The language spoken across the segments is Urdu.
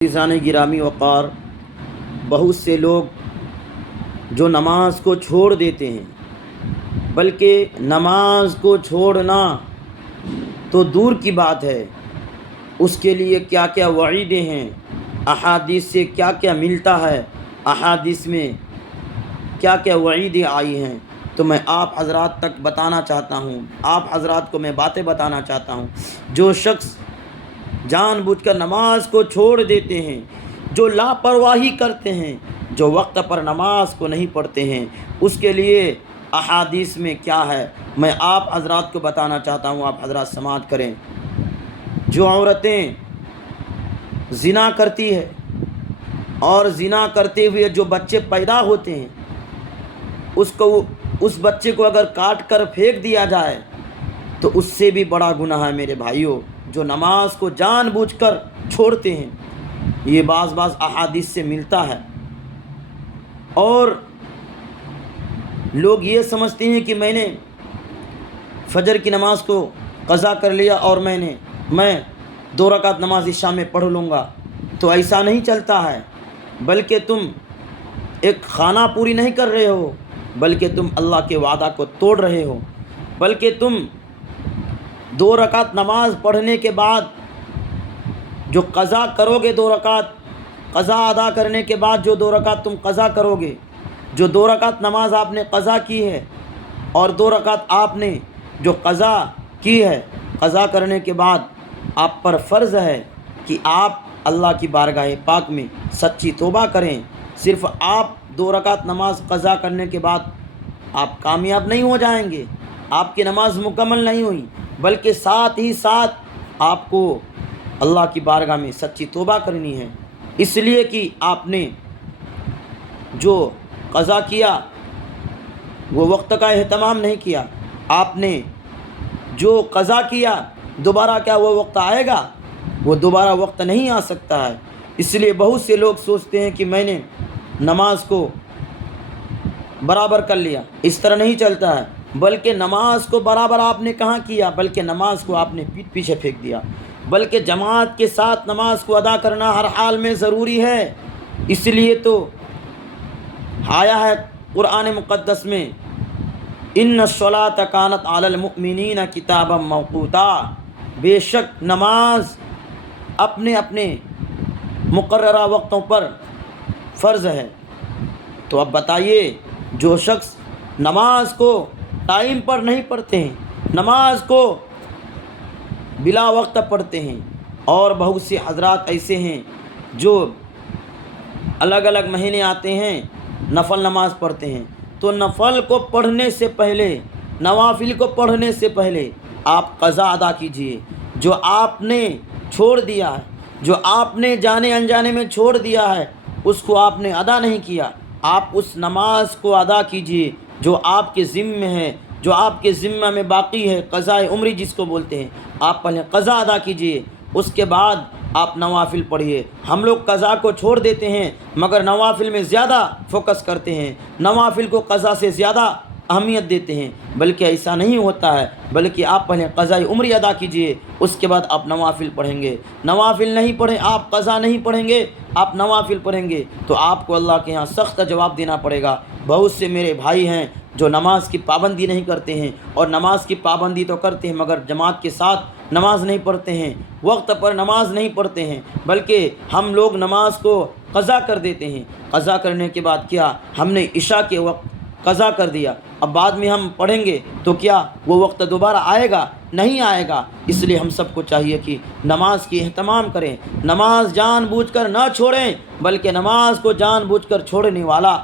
عزیزان گرامی وقار، بہت سے لوگ جو نماز کو چھوڑ دیتے ہیں، بلکہ نماز کو چھوڑنا تو دور کی بات ہے، اس کے لیے کیا کیا وعیدیں ہیں، احادیث سے کیا کیا ملتا ہے، احادیث میں کیا کیا وعیدیں آئی ہیں، تو میں آپ حضرات تک بتانا چاہتا ہوں، آپ حضرات کو میں باتیں بتانا چاہتا ہوں۔ جو شخص جان بوجھ کر نماز کو چھوڑ دیتے ہیں، جو لاپرواہی کرتے ہیں، جو وقت پر نماز کو نہیں پڑھتے ہیں، اس کے لیے احادیث میں کیا ہے میں آپ حضرات کو بتانا چاہتا ہوں، آپ حضرات سماعت کریں۔ جو عورتیں زنا کرتی ہے اور زنا کرتے ہوئے جو بچے پیدا ہوتے ہیں، اس بچے کو اگر کاٹ کر پھینک دیا جائے تو اس سے بھی بڑا گناہ ہے میرے بھائیوں۔ جو نماز کو جان بوجھ کر چھوڑتے ہیں، یہ بعض احادیث سے ملتا ہے، اور لوگ یہ سمجھتے ہیں کہ میں نے فجر کی نماز کو قضا کر لیا اور میں 2 رکعت نماز عشاء میں پڑھ لوں گا، تو ایسا نہیں چلتا ہے، بلکہ تم ایک خانہ پوری نہیں کر رہے ہو، بلکہ تم اللہ کے وعدہ کو توڑ رہے ہو، بلکہ تم 2 رکعت نماز پڑھنے کے بعد جو قضا کرو گے، 2 رکعت قضا ادا کرنے کے بعد جو 2 رکعت تم قضا کرو گے، جو 2 رکعت نماز آپ نے قضا کی ہے اور 2 رکعت آپ نے جو قضا کی ہے، قضا کرنے کے بعد آپ پر فرض ہے کہ آپ اللہ کی بارگاہ پاک میں سچی توبہ کریں۔ صرف آپ 2 رکعت نماز قضا کرنے کے بعد آپ کامیاب نہیں ہو جائیں گے، آپ کی نماز مکمل نہیں ہوئی، بلکہ ساتھ ہی ساتھ آپ کو اللہ کی بارگاہ میں سچی توبہ کرنی ہے، اس لیے کہ آپ نے جو قضا کیا وہ وقت کا اہتمام نہیں کیا، آپ نے جو قضا کیا دوبارہ کیا وہ وقت آئے گا؟ وہ دوبارہ وقت نہیں آ سکتا ہے۔ اس لیے بہت سے لوگ سوچتے ہیں کہ میں نے نماز کو برابر کر لیا، اس طرح نہیں چلتا ہے، بلکہ نماز کو برابر آپ نے کہاں کیا، بلکہ نماز کو آپ نے پیٹھ پیچھے پھینک دیا، بلکہ جماعت کے ساتھ نماز کو ادا کرنا ہر حال میں ضروری ہے۔ اس لیے تو آیا ہے قرآن مقدس میں، ان الصلاۃ کانت علی المؤمنین کتابا موقوتا، بے شک نماز اپنے اپنے مقررہ وقتوں پر فرض ہے۔ تو اب بتائیے، جو شخص نماز کو ٹائم پر نہیں پڑھتے ہیں، نماز کو بلا وقت پڑھتے ہیں، اور بہت سے حضرات ایسے ہیں جو الگ الگ مہینے آتے ہیں نفل نماز پڑھتے ہیں، تو نفل کو پڑھنے سے پہلے، نوافل کو پڑھنے سے پہلے آپ قضا ادا کیجئے۔ جو آپ نے چھوڑ دیا ہے، جو آپ نے جانے انجانے میں چھوڑ دیا ہے، اس کو آپ نے ادا نہیں کیا، آپ اس نماز کو ادا کیجئے جو آپ کے ذمہ ہے، جو آپ کے ذمہ میں باقی ہے، قضائے عمری جس کو بولتے ہیں۔ آپ پہلے قضا ادا کیجئے، اس کے بعد آپ نوافل پڑھیے۔ ہم لوگ قضا کو چھوڑ دیتے ہیں مگر نوافل میں زیادہ فوکس کرتے ہیں، نوافل کو قضا سے زیادہ اہمیت دیتے ہیں، بلکہ ایسا نہیں ہوتا ہے، بلکہ آپ پہلے قضائے عمری ادا کیجئے، اس کے بعد آپ نوافل پڑھیں گے۔ نوافل نہیں پڑھیں، آپ قضا نہیں پڑھیں گے، آپ نوافل پڑھیں گے تو آپ کو اللہ کے ہاں سخت جواب دینا پڑے گا۔ بہت سے میرے بھائی ہیں جو نماز کی پابندی نہیں کرتے ہیں، اور نماز کی پابندی تو کرتے ہیں مگر جماعت کے ساتھ نماز نہیں پڑھتے ہیں، وقت پر نماز نہیں پڑھتے ہیں، بلکہ ہم لوگ نماز کو قضا کر دیتے ہیں۔ قضا کرنے کے بعد کیا ہم نے عشاء کے وقت قضا کر دیا، اب بعد میں ہم پڑھیں گے تو کیا وہ وقت دوبارہ آئے گا؟ نہیں آئے گا۔ اس لیے ہم سب کو چاہیے کہ نماز کی اہتمام کریں، نماز جان بوجھ کر نہ چھوڑیں، بلکہ نماز کو جان بوجھ کر چھوڑنے والا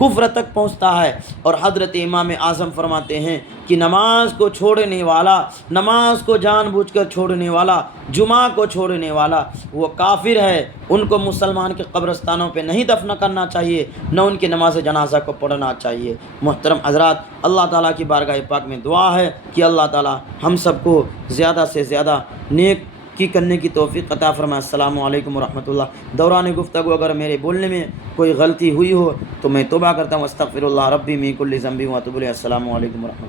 کفر تک پہنچتا ہے۔ اور حضرت امام اعظم فرماتے ہیں کہ نماز کو چھوڑنے والا، نماز کو جان بوجھ کر چھوڑنے والا، جمعہ کو چھوڑنے والا وہ کافر ہے، ان کو مسلمان کے قبرستانوں پہ نہیں دفن کرنا چاہیے، نہ ان کی نماز جنازہ کو پڑھنا چاہیے۔ محترم حضرات، اللہ تعالیٰ کی بارگاہ پاک میں دعا ہے کہ اللہ تعالیٰ ہم سب کو زیادہ سے زیادہ نیک کی کرنے کی توفیق عطا فرمائے۔ السلام علیکم ورحمۃ اللہ۔ دوران گفتگو اگر میرے بولنے میں کوئی غلطی ہوئی ہو تو میں توبہ کرتا ہوں، استغفر اللہ ربی من کل ذنب و اتوب الیہ۔ السلام علیکم ورحمۃ اللہ۔